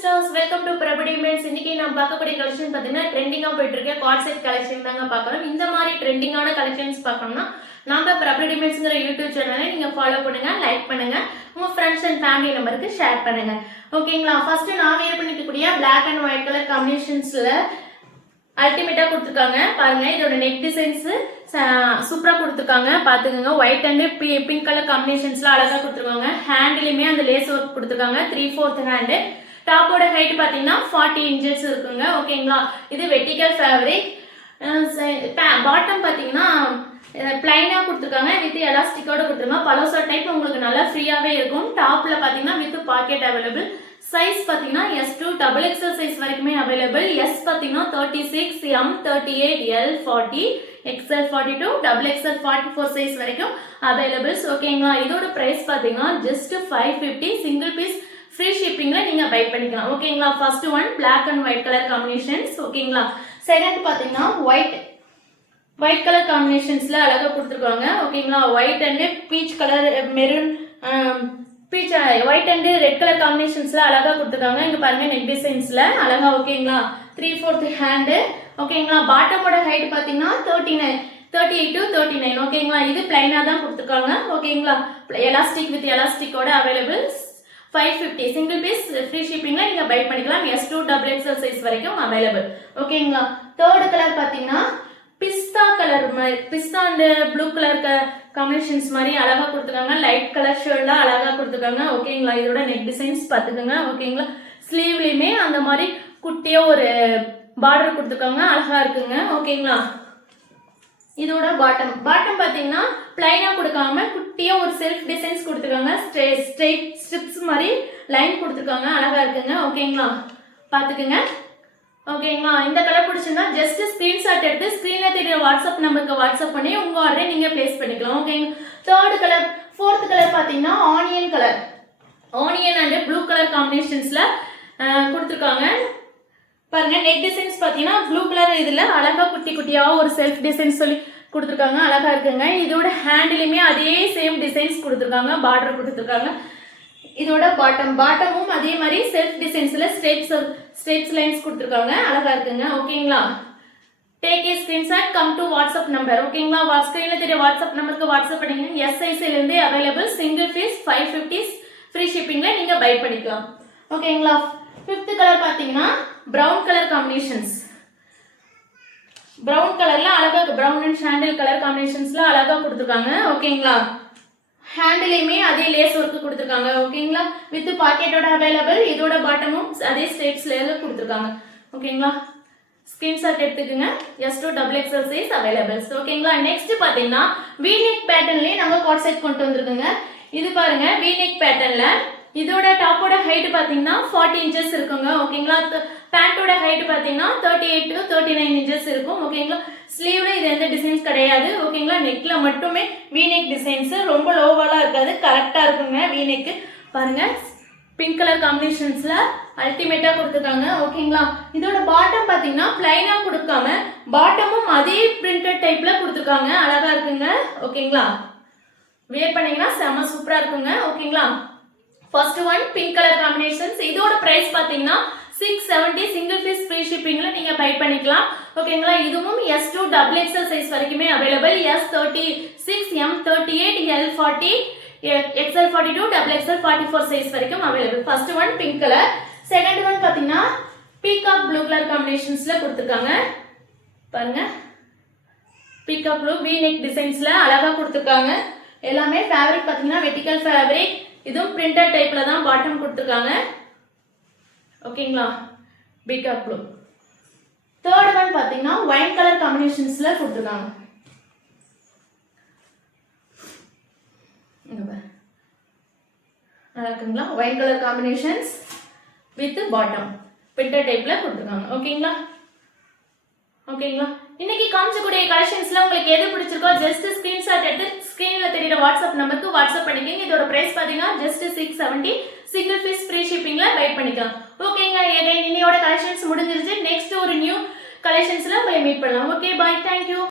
sisters, welcome to Prabhupada Men's. இன்னைக்கு நான் பார்க்கக்கூடிய கலெக்ஷன் பார்த்தீங்கன்னா ட்ரெண்டிங்கா போயிட்டு இருக்க கார்ட் செட் கலெக்ஷன் தாங்க பார்க்கணும். இந்த மாதிரி ட்ரெண்டிங்கான கலெக்ஷன்ஸ் பார்க்கணும்னா நம்ம Prabhupada Men'sங்கற யூடியூப் சேனலை நீங்க ஃபாலோ பண்ணுங்க, லைக் பண்ணுங்க, உங்க ஃப்ரெண்ட்ஸ் அண்ட் ஃபேமிலி மெம்பருக்கு ஷேர் பண்ணுங்க. ஓகேங்களா? ஃபர்ஸ்ட் நான் வேர் பண்ணிட்டு கூடிய Black and white கலர் காம்பினேஷன்ஸ்ல அல்டிமேட்டா கொடுத்திருக்காங்க. பாருங்க, இதோட நெக் டிசைன்ஸ் சூப்பரா கொடுத்திருக்காங்க. பாத்துக்கங்க, ஒயிட் அண்ட் பிங்க் கலர் காம்பினேஷன்ஸ்ல அழகா கொடுத்திருக்காங்க. ஹேண்ட்லயுமே அந்த லேஸ் ஒர்க் கொடுத்திருக்காங்க. 3/4 ஹேண்ட். டாப்போட ஹைட் பாத்தீங்கன்னா 40 inches இருக்குங்க. ஓகேங்களா? இது வெர்டிகல் ஃபேப்ரிக். பாட்டம் பாத்தீங்கன்னா பிளைனா கொடுத்திருக்காங்க, வித் எலாஸ்டிக்கோட கொடுத்திருக்காங்க. பலோசா டைப் உங்களுக்கு நல்லா ஃப்ரீயாவே இருக்கும். டாப்ல பாத்தீங்கன்னா வித் பாக்கெட் அவைலபிள். சைஸ் பாத்தீங்கன்னா S2 XXL சைஸ் வரைக்குமே அவைலபிள். S பாத்தீங்கன்னா 36, M 38, L 40, XL 42, XXL 44 size வரைக்கும் அவைலபிள்ஸ். ஓகேங்களா? இதோட பிரைஸ் பாத்தீங்கன்னா ஜஸ்ட் 550. சிங்கிள் பீஸ் ஃப்ரீ ஷிப்பிங்ல நீங்க பை பண்ணிக்கலாம். ஓகேங்களா? First one Black and white colour combinations. ஓகேங்களா? செகண்ட் பாத்தீங்கன்னா ஒயிட் கலர் காம்பினேஷன்ஸ்ல அழகா கொடுத்துருக்காங்க. ஓகேங்களா? White and peach colour, maroon, peach, white and red colour காம்பினேஷன்ஸ்ல அழகா கொடுத்துருக்காங்க. இங்க பாருங்க, நெக் டிசைன்ஸ்ல அழகா. ஓகேங்களா? 3/4 ஹேண்ட். ஓகேங்களா? பாட்டமோட ஹைட் பாத்தீங்கன்னா 38 to 39. ஓகேங்களா? இது பிளைனா தான் கொடுத்துருக்காங்க. ஓகேங்களா? எலாஸ்டிக் வித் எலாஸ்டிக்கோட அவைலபிள். 550. சிங்கிள் பீஸ் ஃப்ரீ ஷிப்பிங்ல நீங்க பை பண்ணிக்கலாம். S2 XXL சைஸ் வரைக்கும் அவைலபிள். ஓகேங்களா? தேர்ட் கலர் பாத்தீங்கன்னா பிஸ்தா கலர், பிஸ்தா அண்ட் ப்ளூ கலர் காம்பினேஷன்ஸ் மாதிரி அழகா கொடுத்துருக்காங்க. லைட் கலர் ஷர்ட்ல அழகா கொடுத்துருக்காங்க. ஓகேங்களா? இதோட நெக் டிசைன்ஸ் பாத்துக்கோங்க. ஓகேங்களா? ஸ்லீவ்லயுமே அந்த மாதிரி குட்டியா ஒரு பார்டர் கொடுத்துருக்காங்க, அழகா இருக்குங்க. ஓகேங்களா? இதோட பாட்டம் பாத்தீங்கன்னா பிளைனா கொடுக்காம குட்டியா ஒரு செல்ஃப் டிசைன்ஸ் கொடுத்துருக்காங்க. ஸ்ட்ரெயிட் ஸ்ட்ரிப்ஸ் மாதிரி லைன் கொடுத்துருக்காங்க, அழகா இருக்குங்க. ஓகேங்களா? பாத்துக்கோங்க. ஓகேங்களா? இந்த கலர் பிடிச்சிருந்தா ஜஸ்ட் ஸ்கிரீன்ஷாட் எடுத்து ஸ்கிரீன்ல தெரிய வாட்ஸ்அப் நம்பருக்கு வாட்ஸ்அப் பண்ணி உங்க ஆர்டரை நீங்க பிளேஸ் பண்ணிக்கலாம். ஓகேங்க? ஃபோர்த் கலர் பாத்தீங்கன்னா ஆனியன் அண்ட் ப்ளூ கலர் காம்பினேஷன்ஸ்ல கொடுத்துருக்காங்க. பாருங்க, நெக் டிசைன்ஸ் பாத்தீங்கன்னா ப்ளூ கலர் இதுல அழகா குட்டி குட்டியா ஒரு செல்ஃப் டிசைன்ஸ் சொல்லி கொடுத்துருக்காங்க, அழகா இருக்குங்க. இதோட ஹேண்ட்லயுமே அதே சேம் டிசைன்ஸ் கொடுத்துருக்காங்க, பார்டர் கொடுத்துருக்காங்க. இதோட பாட்டமும் அதே மாதிரி செல்ஃப் டிசைன்ஸ்ல ஸ்ட்ரெயிட்ஸ் லைன்ஸ் கொடுத்துருக்காங்க, அழகா இருக்குங்க. ஓகேங்களா? Take a screenshot, come to WhatsApp number. ஓகேங்களா? ஸ்கிரீன்ல தெரிய வாட்ஸ்அப் நம்பருக்கு வாட்ஸ்அப் பண்ணீங்க. S சைஸ்ல இருந்து அவைலபிள். சிங்கிள் பீஸ் 550 ஃப்ரீ ஷிப்பிங்ல நீங்க பை பண்ணிக்கலாம். ஓகேங்களா? ஃபிஃப்த் கலர் பாத்தீங்கன்னா பிரவுன் கலர் காம்பினேஷன்ஸ். பிரவுன் கலர்ல அழகா, பிரவுன் அண்ட் சாண்டல் கலர் காம்பினேஷன்ஸ்ல அழகா கொடுத்துருக்காங்க. ஓகேங்களா? ஹேண்ட்லயுமே அதே லேஸ் ஒர்க் கொடுத்துருக்காங்க. ஓகேங்களா? வித் பாக்கெட்டோட அவைலபிள். இதோட பாட்டமும் அதே ஸ்ட்ரெயிட்ஸ்ல கொடுத்துருக்காங்க. ஓகேங்களா? ஸ்கிரீன்ஷாட் எடுத்துக்கோங்க. S2 XXL size available. ஓகேங்களா? நெக்ஸ்ட் பாத்தீங்கன்னா V-neck பேட்டர்ன்லயே நம்ம கார்ட் செட் கொண்டு வந்திருக்கோங்க. இது பாருங்க, V-neck பேட்டர்ன்ல இதோட டாப்போட ஹைட் பாத்தீங்கன்னா 40 inches இருக்குங்க. ஓகேங்களா? பேண்டோட ஹைட் பாத்தீங்கன்னா 38 to 39 inches இருக்கும். ஓகேங்களா? ஸ்லீவ்ல இது எந்த டிசைன்ஸ் கிடையாது. ஓகேங்களா? நெக்ல மட்டுமே V-neck டிசைன்ஸ், ரொம்ப லோவாலாம் இருக்காது, கரெக்டா இருக்குங்க. V-neck பாருங்க, பிங்க் கலர் காம்பினேஷன்ஸ்ல அல்டிமேட்டா கொடுத்துருக்காங்க. ஓகேங்களா? இதோட பாட்டம் பாத்தீங்கன்னா பிளைனா கொடுக்காம பாட்டமும் அதே பிரிண்டட் டைப்ல கொடுத்துருக்காங்க, அழகா இருக்குங்க. ஓகேங்களா? வேர் பண்ணீங்கன்னா செம சூப்பரா இருக்குங்க. ஓகேங்களா? First one pink colour combinations. இதோட பிரைஸ் பாத்தீங்கன்னா 670. சிங்கிள் பீஸ் ஃப்ரீ ஷிப்பிங்ல நீங்க பை பண்ணிக்கலாம். ஓகேங்களா? இதுவும் S2 XXL சைஸ் வரைக்குமே available. S 36, M 38, L 40, XL 42, XXL 44 size வரைக்கும் available. First one pink colour. Second one பாத்தீங்கன்னா பீகாக் ப்ளூ கலர் காம்பினேஷன்ஸ்ல கொடுத்துருக்காங்க. பாருங்க, பீகாக் ப்ளூ V-neck டிசைன்ஸ்ல அழகா கொடுத்துருக்காங்க. எல்லாமே ஃபேப்ரிக் பாத்தீங்கன்னா வெர்டிகல் ஃபேப்ரிக். இதுவும் பிரிண்டட் டைப்ல தான் பாட்டம் கொடுத்துருக்காங்க. ஓகேங்களா? Peacock blue. தேர்ட் ஒன் பாத்தீங்கன்னா ஒயிட் கலர் காம்பினேஷன்ஸ்ல கொடுத்துருக்காங்க. இருக்குங்களா? White colour combinations with bottom printed டைப்ல கொடுத்துருக்காங்க. ஓகேங்களா? ஓகேங்களா? இன்னைக்கு காமிச்சக்கூடிய கலெக்ஷன்ஸ்ல உங்களுக்கு எது பிடிச்சிருக்கோ ஜஸ்ட் ஸ்கிரீன்ஷாட் எடுத்து ஸ்கிரீன்ல தெரியுற வாட்ஸ்அப் நம்பருக்கு வாட்ஸ்அப் பண்ணிக்கங்க. இதோட பிரைஸ் பாத்தீங்கன்னா ஜஸ்ட் 670. சிங்கிள் பீஸ் ஃப்ரீ ஷிப்பிங்ல பை பண்ணிக்கலாம். ஓகேங்க? இன்னையோட கலெக்ஷன்ஸ் முடிஞ்சிருச்சு. நெக்ஸ்ட் ஒரு நியூ கலெக்ஷன்ஸ்ல போய் மீட் பண்ணலாம். Okay, bye, thank you.